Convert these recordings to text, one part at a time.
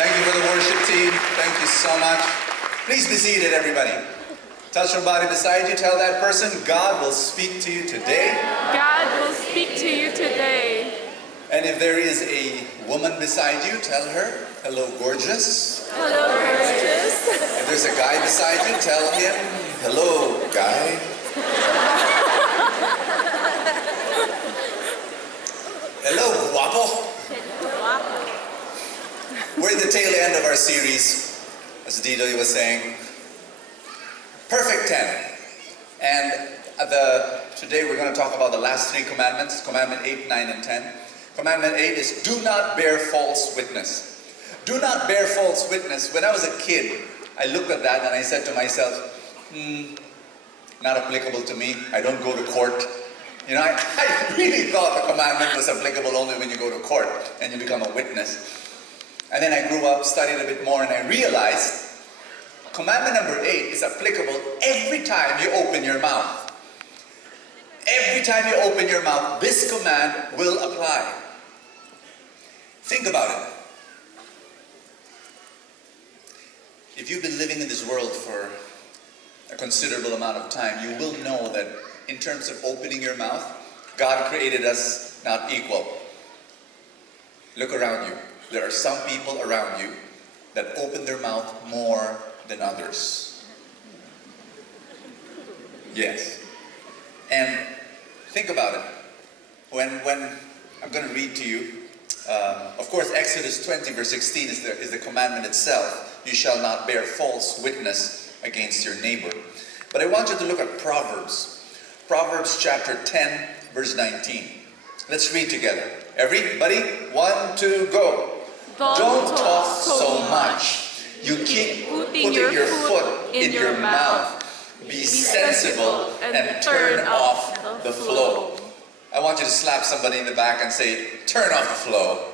Thank you for the worship team. Thank you so much. Please be seated, everybody. Touch your body beside you. Tell that person, God will speak to you today. God will speak to you today. And if there is a woman beside you, tell her, hello, gorgeous. Hello, gorgeous. If there's a guy beside you, tell him, hello, guy. Hello, guapo. We're at the tail end of our series, as Dito was saying. Perfect 10. And today we're going to talk about the last three commandments, Commandment 8, 9, and 10. Commandment 8 is do not bear false witness. Do not bear false witness. When I was a kid, I looked at that and I said to myself, not applicable to me. I don't go to court. You know, I really thought the commandment was applicable only when you go to court and you become a witness. And then I grew up, studied a bit more, and I realized commandment number 8 is applicable every time you open your mouth. Every time you open your mouth, this command will apply. Think about it. If you've been living in this world for a considerable amount of time, you will know that in terms of opening your mouth, God created us not equal. Look around you. There are some people around you that open their mouth more than others. Yes. And think about it. When I'm going to read to you, of course, Exodus 20 verse 16 is the commandment itself. You shall not bear false witness against your neighbor. But I want you to look at Proverbs. Proverbs chapter 10 verse 19. Let's read together. Everybody, 1, 2, go. Don't talk so much. You keep putting your foot in your mouth. Be sensible and turn off the flow. I want you to slap somebody in the back and say, turn off the flow.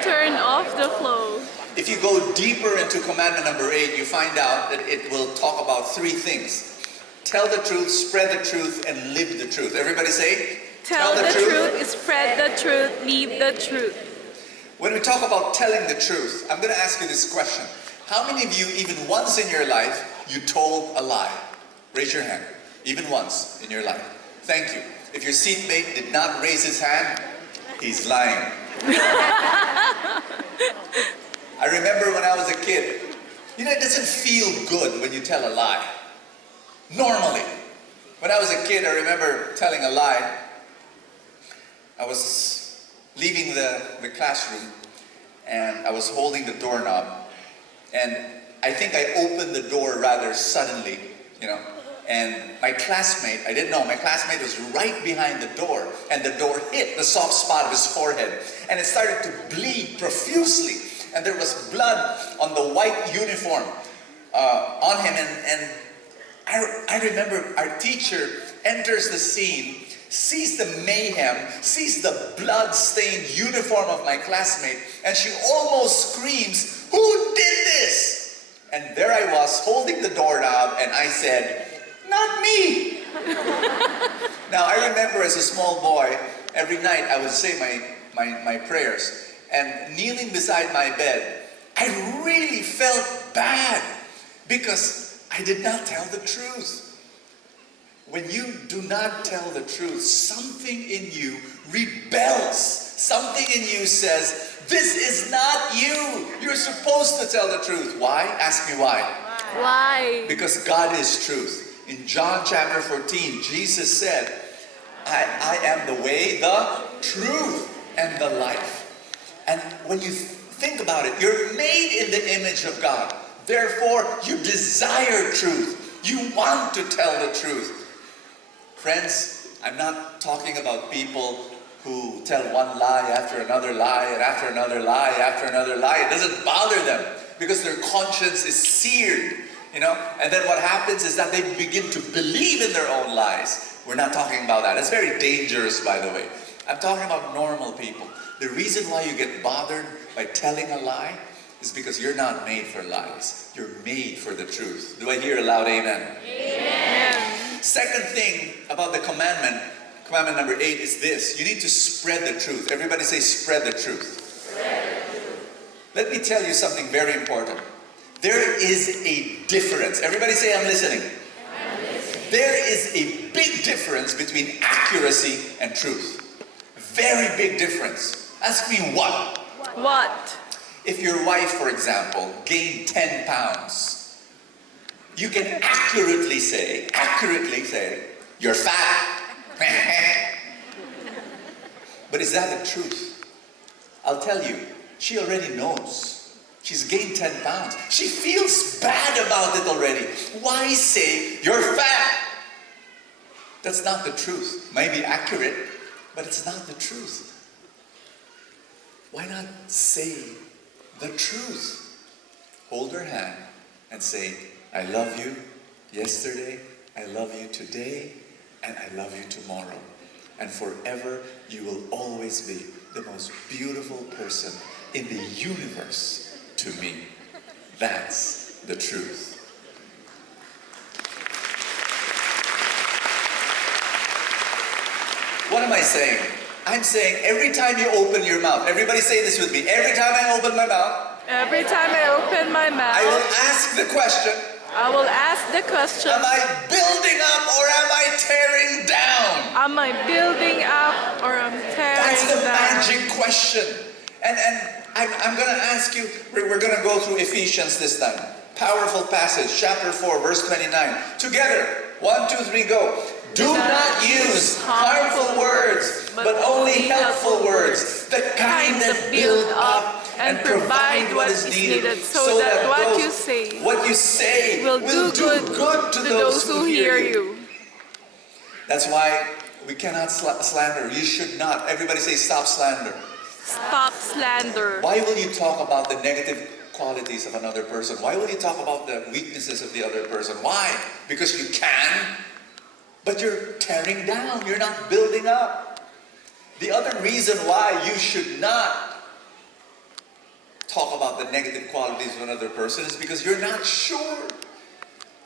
Turn off the flow. If you go deeper into commandment number 8, you find out that it will talk about 3 things. Tell the truth, spread the truth, and live the truth. Everybody say, Tell the truth, spread the truth, live the truth. When we talk about telling the truth, I'm going to ask you this question. How many of you, even once in your life, you told a lie? Raise your hand. Even once in your life. Thank you. If your seatmate did not raise his hand, he's lying. I remember when I was a kid, you know, it doesn't feel good when you tell a lie. Normally. When I was a kid, I remember telling a lie. I was leaving the classroom and I was holding the doorknob, and I think I opened the door rather suddenly, you know, and my classmate, I didn't know, my classmate was right behind the door, and the door hit the soft spot of his forehead and it started to bleed profusely, and there was blood on the white uniform on him, and I remember our teacher enters the scene, sees the mayhem, sees the blood-stained uniform of my classmate, and she almost screams, "Who did this?" And there I was holding the doorknob, and I said, "Not me." Now I remember as a small boy, every night I would say my prayers, and kneeling beside my bed, I really felt bad because I did not tell the truth. When you do not tell the truth, something in you rebels. Something in you says, this is not you. You're supposed to tell the truth. Why? Ask me why. Why? Because God is truth. In John chapter 14, Jesus said, I am the way, the truth, and the life. And when you think about it, you're made in the image of God. Therefore, you desire truth. You want to tell the truth. Friends, I'm not talking about people who tell one lie after another lie and after another lie after another lie. It doesn't bother them because their conscience is seared, you know. And then what happens is that they begin to believe in their own lies. We're not talking about that. It's very dangerous, by the way. I'm talking about normal people. The reason why you get bothered by telling a lie is because you're not made for lies. You're made for the truth. Do I hear a loud amen? Amen. Second thing about the commandment number 8 is this. You need to spread the truth. Everybody say, spread the truth. Spread the truth. Let me tell you something very important. There is a difference. Everybody say, I'm listening. I'm listening. There is a big difference between accuracy and truth. Very big difference. Ask me what? What? If your wife, for example, gained 10 pounds, you can accurately say, you're fat. But is that the truth? I'll tell you, she already knows. She's gained 10 pounds. She feels bad about it already. Why say you're fat? That's not the truth. Might be accurate, but it's not the truth. Why not say the truth? Hold her hand and say, I love you yesterday, I love you today, and I love you tomorrow. And forever you will always be the most beautiful person in the universe to me. That's the truth. What am I saying? I'm saying every time you open your mouth, everybody say this with me, every time I open my mouth, Every time I open my mouth, I will ask the question, I will ask the question, am I building up or am I tearing down? am I building up or am I That's tearing the down? magic question. And I'm going to ask you, we're going to go through Ephesians this time. Powerful passage, chapter 4, verse 29. Together, 1, 2, 3, go. Do not use harmful words, but only helpful words, the kind that build up and provide what is needed, so that what you say will do good to those who hear you. That's why we cannot slander. You should not. Everybody say, stop slander. Stop slander. Why will you talk about the negative qualities of another person? Why will you talk about the weaknesses of the other person? Why? Because you can, but you're tearing down. You're not building up. The other reason why you should not talk about the negative qualities of another person is because you're not sure.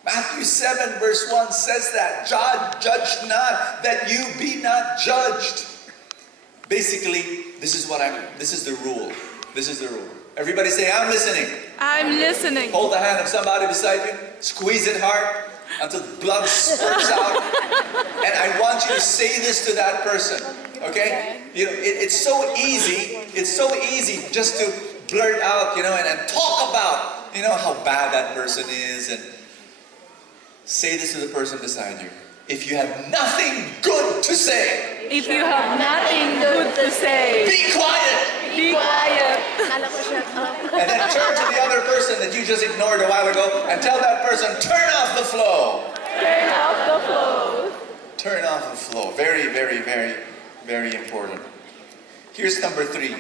Matthew 7 verse 1 says that, judge not, that you be not judged. Basically, this is the rule. This is the rule. Everybody say, I'm listening. I'm listening. Hold the hand of somebody beside you. Squeeze it hard until blood spurts out. And I want you to say this to that person. Okay? You know, it's so easy. It's so easy just to blurt out, and talk about, how bad that person is. And say this to the person beside you. If you have nothing good to say, If you have nothing good to say, be quiet. be quiet. And then turn to the other person that you just ignored a while ago and tell that person, turn off the flow. Turn off the flow. Turn off the flow. Very, very, very, very important. Here's number 3.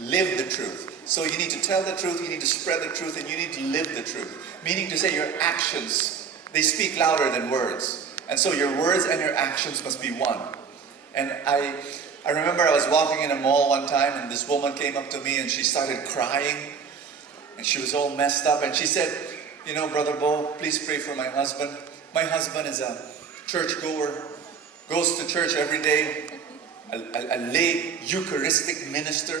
Live the truth. So you need to tell the truth, you need to spread the truth, and you need to live the truth. Meaning to say your actions, they speak louder than words. And so your words and your actions must be one. And I remember I was walking in a mall one time and this woman came up to me and she started crying. And she was all messed up and she said, Brother Bo, please pray for my husband. My husband is a churchgoer, goes to church every day, a lay Eucharistic minister.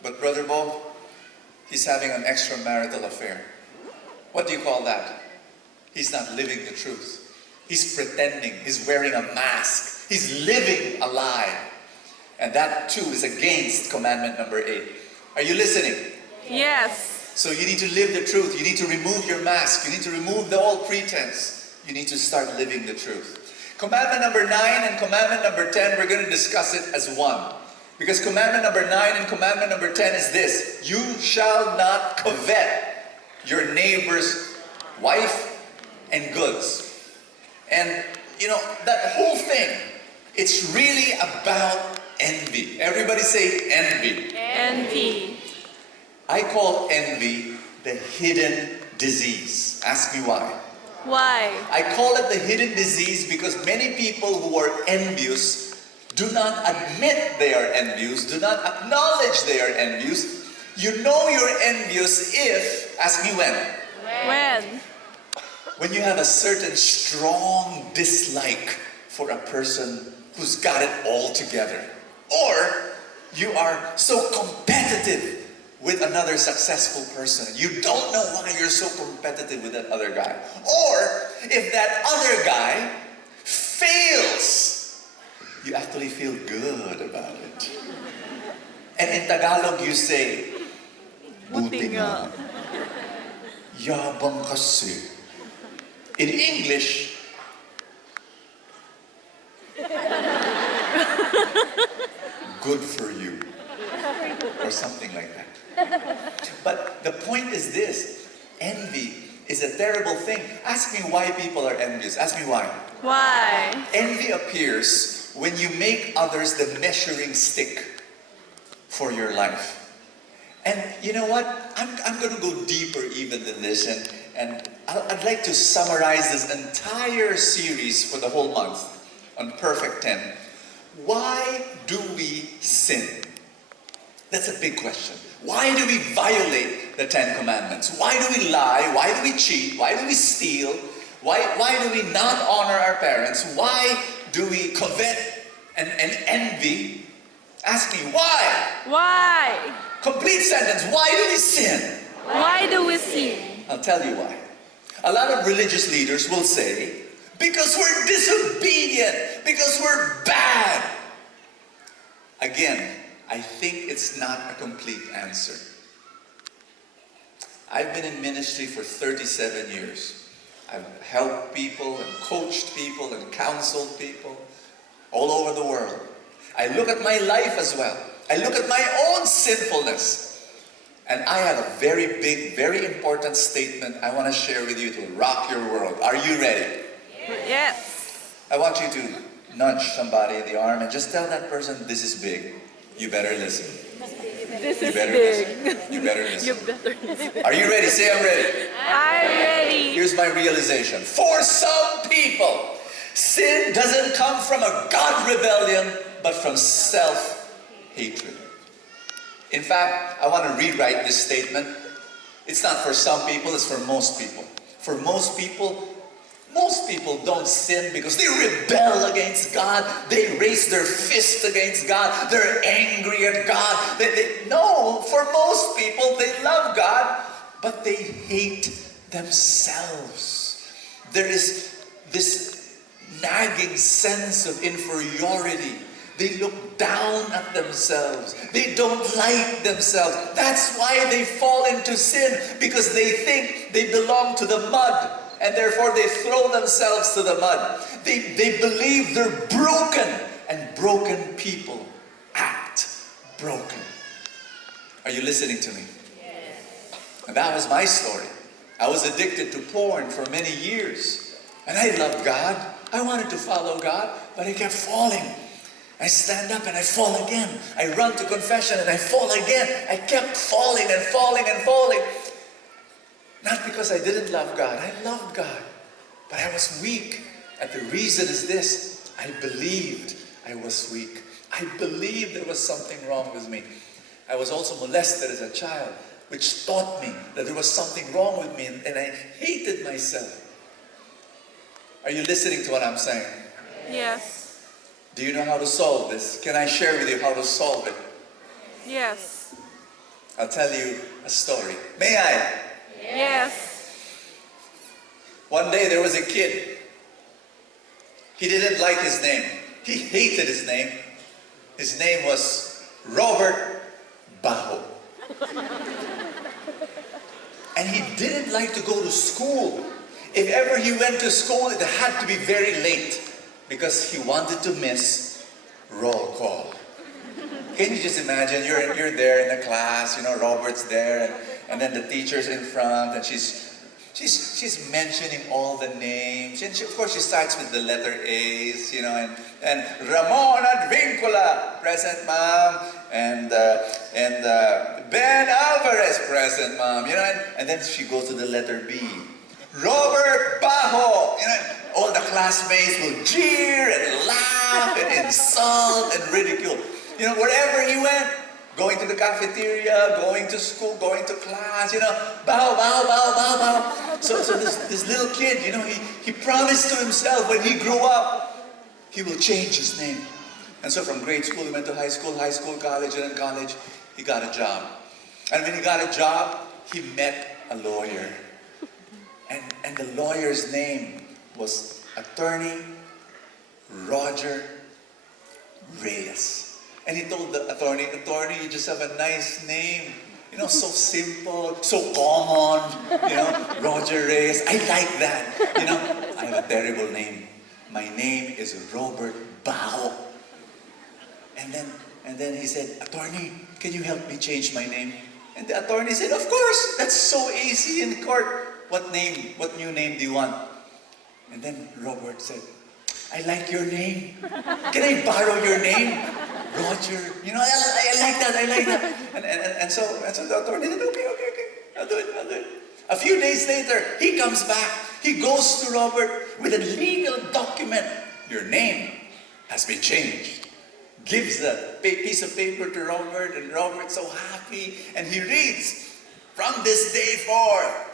But Brother Bo, he's having an extramarital affair. What do you call that? He's not living the truth. He's pretending. He's wearing a mask. He's living a lie. And that too is against commandment number 8. Are you listening? Yes. So you need to live the truth. You need to remove your mask. You need to remove the old pretense. You need to start living the truth. Commandment number 9 and commandment number 10, we're going to discuss it as one. Because commandment number 9 and commandment number 10 is this. You shall not covet your neighbor's wife and goods. And, that whole thing, it's really about envy. Everybody say envy. Envy. I call envy the hidden disease. Ask me why. Why? I call it the hidden disease because many people who are envious do not admit they are envious, do not acknowledge they are envious. You know you're envious if, ask me when. When? When you have a certain strong dislike for a person who's got it all together. Or you are so competitive with another successful person. You don't know why you're so competitive with that other guy. Or if that other guy fails, you actually feel good about it. And in Tagalog you say, buti nga. Yabang kasi. In English, good for you. Or something like that. But the point is this, envy is a terrible thing. Ask me why people are envious. Ask me why. Why? Envy appears when you make others the measuring stick for your life. And you know what? I'm going to go deeper even than this, and I'd like to summarize this entire series for the whole month on Perfect 10. Why do we sin? That's a big question. Why do we violate the 10 Commandments? Why do we lie? Why do we cheat? Why do we steal? Why do we not honor our parents? Why do we covet and envy? Ask me, why? Why? Complete sentence, why do we sin? Why do we sin? I'll tell you why. A lot of religious leaders will say, because we're disobedient, because we're bad. Again, I think it's not a complete answer. I've been in ministry for 37 years. I've helped people and coached people and counseled people all over the world. I look at my life as well. I look at my own sinfulness. And I have a very big, very important statement I want to share with you to rock your world. Are you ready? Yes. I want you to nudge somebody in the arm and just tell that person, this is big. You better listen. This You is better big. listen. You better listen. You better listen. Are you ready? Say I'm ready. I'm ready. Here's my realization. For some people, sin doesn't come from a God rebellion, but from self-hatred. In fact, I want to rewrite this statement. It's not for some people, it's for most people. For most people don't sin because they rebel against God. They raise their fist against God. They're angry at God. No, for most people, they love God, but they hate themselves. There is this nagging sense of inferiority. They look down at themselves. They don't like themselves. That's why they fall into sin, because they think they belong to the mud. And therefore they throw themselves to the mud. They believe they're broken. And broken people act broken. Are you listening to me? Yes. And that was my story. I was addicted to porn for many years. And I loved God. I wanted to follow God. But I kept falling. I stand up and I fall again. I run to confession and I fall again. I kept falling and falling and falling. Not because I didn't love God. I loved God. But I was weak. And the reason is this. I believed I was weak. I believed there was something wrong with me. I was also molested as a child, which taught me that there was something wrong with me, and I hated myself. Are you listening to what I'm saying? Yes. Do you know how to solve this? Can I share with you how to solve it? Yes. I'll tell you a story. May I? Yes. One day there was a kid. He didn't like his name. He hated his name. His name was Robert Bajo. And he didn't like to go to school. If ever he went to school, it had to be very late because he wanted to miss roll call. Can you just imagine, you're there in the class, you know, Robert's there, and then the teacher's in front, and she's mentioning all the names, and of course she starts with the letter A's, you know, and Ramon Advincula, present, ma'am, and Ben Alvarez, present, ma'am, you know, and then she goes to the letter B, Robert Bajo, you know, all the classmates will jeer and laugh and insult and ridicule. You know, wherever he went, going to the cafeteria, going to school, going to class, you know, bow, bow, bow, bow, bow. So this little kid, you know, he promised to himself when he grew up, he will change his name. And so from grade school, he went to high school, college, and then college, he got a job. And when he got a job, he met a lawyer. And the lawyer's name was Attorney Roger Reyes. And he told the attorney, you just have a nice name. You know, so simple, so common, you know, Roger Reyes. I like that. You know, I have a terrible name. My name is Robert Bao. And then he said, attorney, can you help me change my name? And the attorney said, of course, that's so easy in court. What new name do you want? And then Robert said, I like your name. Can I borrow your name? Roger. You know, I like that. And so the attorney said, okay. I'll do it. A few days later, he comes back. He goes to Robert with a legal document. Your name has been changed. Gives the piece of paper to Robert, and Robert's so happy. And he reads, from this day forth,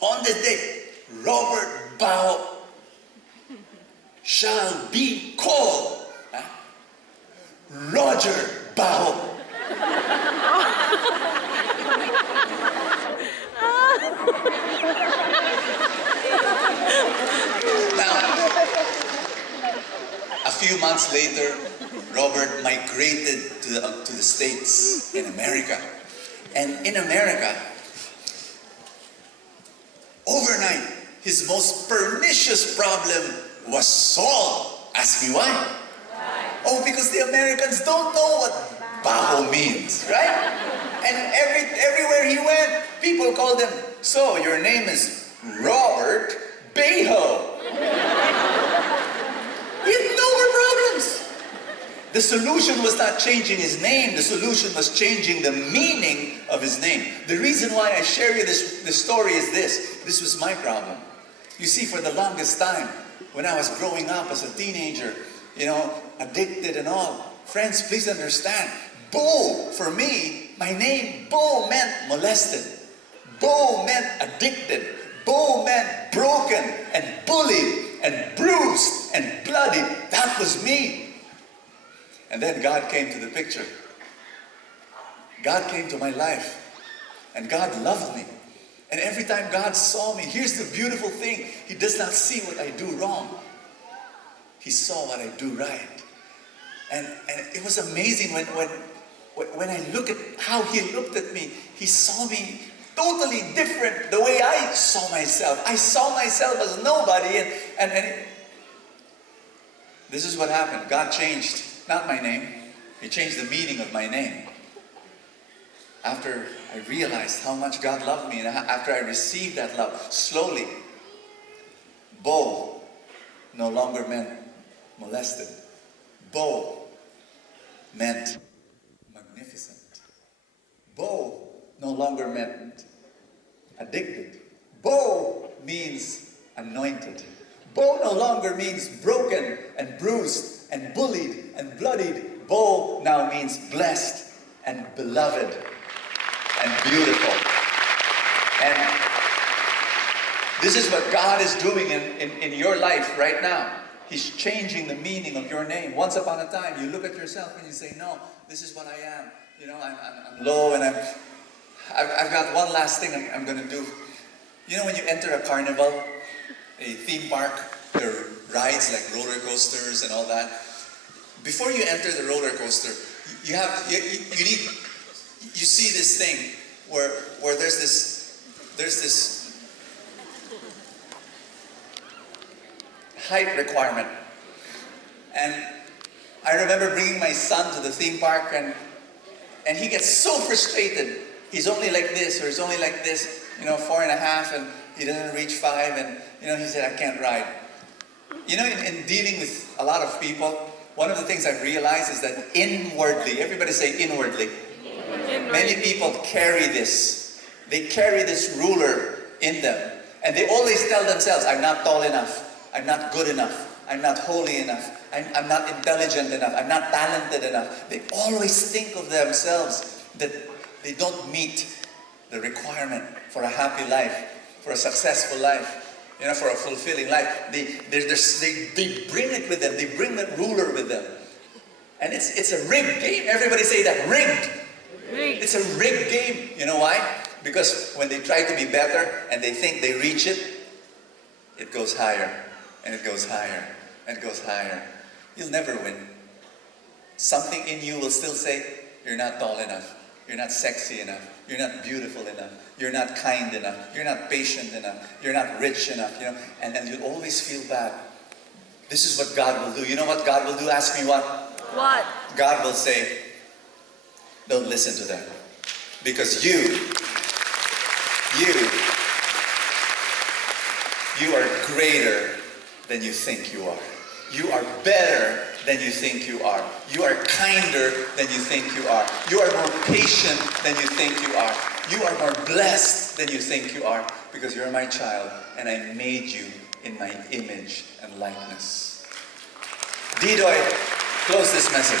on this day, Robert Bao shall be called Roger Bao. Now, a few months later, Robert migrated to the States in America. And in America, overnight, his most pernicious problem was solved. Ask me why? Oh, because the Americans don't know what baho means, right? And everywhere he went, people called him, so your name is Robert Baho. He had no more problems. The solution was not changing his name. The solution was changing the meaning of his name. The reason why I share you this story is this. This was my problem. You see, for the longest time, when I was growing up as a teenager, you know, addicted and all, friends, please understand, Bo, for me, my name, Bo meant molested. Bo meant addicted. Bo meant broken and bullied and bruised and bloody. That was me. And then God came to the picture. God came to my life. And God loved me. And every time God saw me, here's the beautiful thing. He does not see what I do wrong. He saw what I do right. And it was amazing when I look at how He looked at me. He saw me totally different the way I saw myself. I saw myself as nobody. And this is what happened. God changed, not my name. He changed the meaning of my name. After I realized how much God loved me, and after I received that love, slowly, Bo no longer meant molested. Bo meant magnificent. Bo no longer meant addicted. Bo means anointed. Bo no longer means broken and bruised and bullied and bloodied. Bo now means blessed and beloved and beautiful. And this is what God is doing in your life right now. He's changing the meaning of your name. Once upon a time, you look at yourself and you say, no, this is what I am. You know, I'm low, and I've got one last thing I'm going to do. You know, when you enter a carnival, a theme park, there are rides like roller coasters and all that. Before you enter the roller coaster, you see this thing where there's this height requirement. And I remember bringing my son to the theme park, and he gets so frustrated. He's only like this, or he's only like this, you know, 4.5, and he doesn't reach 5, and, you know, he said, I can't ride. You know, in dealing with a lot of people, one of the things I've realized is that inwardly, everybody say inwardly, many people carry this. They carry this ruler in them, and they always tell themselves, I'm not tall enough. I'm not good enough. I'm not holy enough. I'm not intelligent enough. I'm not talented enough. They always think of themselves that they don't meet the requirement for a happy life, for a successful life, you know, for a fulfilling life. They bring it with them. They bring that ruler with them. And it's a rigged game. Everybody say that, rigged. Rigged. It's a rigged game. You know why? Because when they try to be better and they think they reach it, it goes higher, and it goes higher, and it goes higher. You'll never win. Something in you will still say, you're not tall enough, you're not sexy enough, you're not beautiful enough, you're not kind enough, you're not patient enough, you're not rich enough, and then you'll always feel bad. This is what God will do. You know what God will do? Ask me what? What? God will say, don't listen to them. Because you are greater than you think you are. You are better than you think you are. You are kinder than you think you are. You are more patient than you think you are. You are more blessed than you think you are. Because you're my child and I made you in my image and likeness. Didoy, close this message.